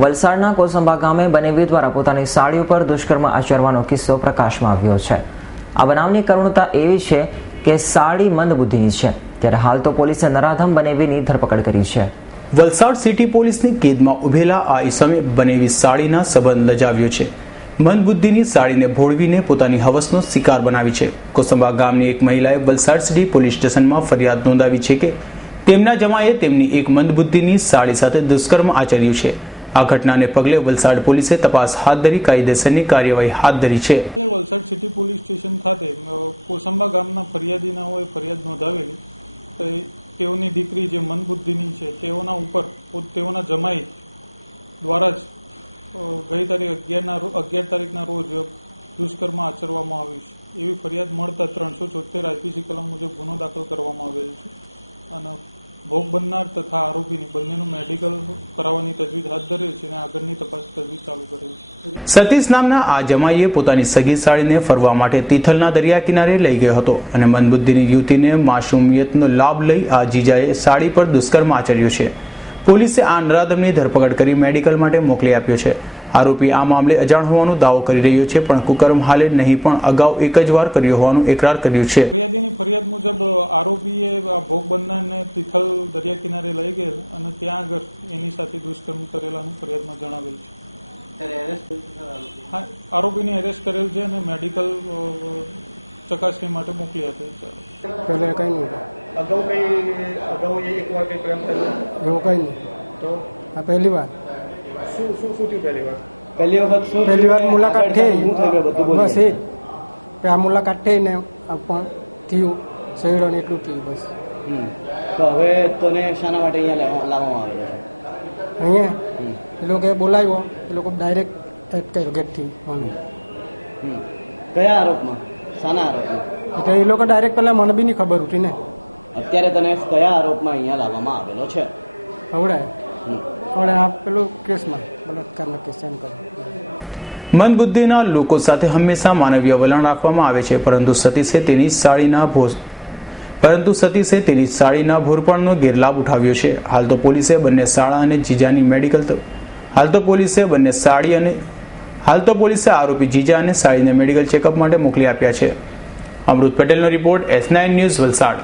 વલસાડના કોસંબા ગામે બનેવી દ્વારા પોતાની સાડી ઉપર દુષ્કર્મ આચરવાનો કિસ્સો પ્રકાશમાં આવ્યો છે। આ બનાવની કરુણતા એવી છે કે સાડી મંદબુદ્ધિની છે, ત્યારે હાલ તો પોલીસે નરાધમ બનેવીની ધરપકડ કરી છે। વલસાડ સિટી પોલીસની કેદમાં ઉભેલા આ ઈસમે બનેવી સાડીના સંબંધ લજાવ્યો છે। મંદબુદ્ધિની સાડીને ભોળવીને પોતાની હવસનો શિકાર બનાવી છે। કોસંબા ગામની એક મહિલાએ વલસાડ સિટી પોલીસ સ્ટેશનમાં ફરિયાદ નોંધાવી છે કે તેમના જમાઈએ તેમની એક મંદબુદ્ધિની સાડી સાથે દુષ્કર્મ આચર્યું છે। આ ઘટનાને પગલે વલસાડ પોલીસે તપાસ હાથ ધરી કાયદેસરની કાર્યવાહી હાથ ધરી છે। વલસાડ સિટી પોલીસ સ્ટેશન ખાતે કોસંબા ગામના ફરિયાદીનાઓએ ફરિયાદ નોંધાવેલી તેઓની દીકરી જે મંદબુદ્ધિની છે તેઓના ઉપર તેઓના જમાઈ દ્વારા જ ગઈ તારીખ 11 તારીખના રોજ દુષ્કર્મ આચરવામાં આવ્યું છે। એવી ફરિયાદ મળતા 374 આઈપીસી કલમ મુજબ ગુનો દાખલ કરવામાં આવેલો છે અને ભોગ બનનાર તથા આરોપીની બંનેનું મેડિકલ કરાવવાની તજવીજ હાથ ધરેલ છે અને આગળની તપાસ તજવીજ ચાલુ કરેલ છે। સતીશ નામના આ જમાઈએ પોતાની સગી સાળીને ફરવા માટે તિથલના દરિયા કિનારે લઈ ગયો હતો અને મંદબુદ્ધિની યુવતીને માસૂમિયતનો લાભ લઈ આ જીજાએ સાડી પર દુષ્કર્મ આચર્યું છે। પોલીસે આ નરાધમની ધરપકડ કરી મેડિકલ માટે મોકલી આપ્યો છે। આરોપી આ મામલે અજાણ હોવાનો દાવો કરી રહ્યો છે, પણ કુકર્મ હાલે નહીં પણ અગાઉ એક જ વાર કર્યો હોવાનું એકરાર કર્યું છે। ફરિયાદીની ફરિયાદ મુજબ આરોપીએ આ ભોગ બનનારને તિથલ દરિયા કિનારે લઈ ગયેલ અને ત્યાં આગળ એની સાથે દુષ્કર્મ કરેલાનું ફરિયાદમાં જણાવેલ છે। આરોપીને એરેસ્ટ કરેલ છે અને મેડિકલ ચકાસણી માટે મોકલી આપેલ છે। પહેલા કઈ નહીં અગાઉ એકવાર કઈ પ્રેમ થયો એવું કઈ નહીં તો આ પહેલી વાર શું થયું પહેલી વાર મુલાકાત થઈ બસ એ આ મુલાકાત થઈ ને પણ થયું શહેરો ને એટલું થયું બસ। તો હવે તને શાના માટે અહીંયા લાવવામાં આવેલો છે? અહીંયા એ લોકોએ બોલાવ્યો, એ લોકો ડાયરેક્ટ એડ કર્યો ગેટથી મને। કયા આરોપમાં? શાના આરોપમાં? એટલે એ લોકો ડાયરેક્ટ પહેલાં મને બી નહીં ખબર હતી ને। અત્યારે તને કયા આરોપમાં અહીંયા લાવવામાં આવેલો છે? હવડાય આ પેલું કેસમાં બલાત્કારના કેસ એમ કરે। મંદબુદ્ધિના લોકો સાથે હંમેશા માનવીય વલણ રાખવામાં આવે છે, પરંતુ સતીશે તેની સાડીના ભોરપણનો ગેરલાભ ઉઠાવ્યો છે। હાલ તો પોલીસે બંને શાળા અને જીજાની મેડિકલ આરોપી જીજા અને સાડીને મેડિકલ ચેકઅપ માટે મોકલી આપ્યા છે। અમૃત પટેલનો રિપોર્ટ S9 ન્યૂઝ વલસાડ।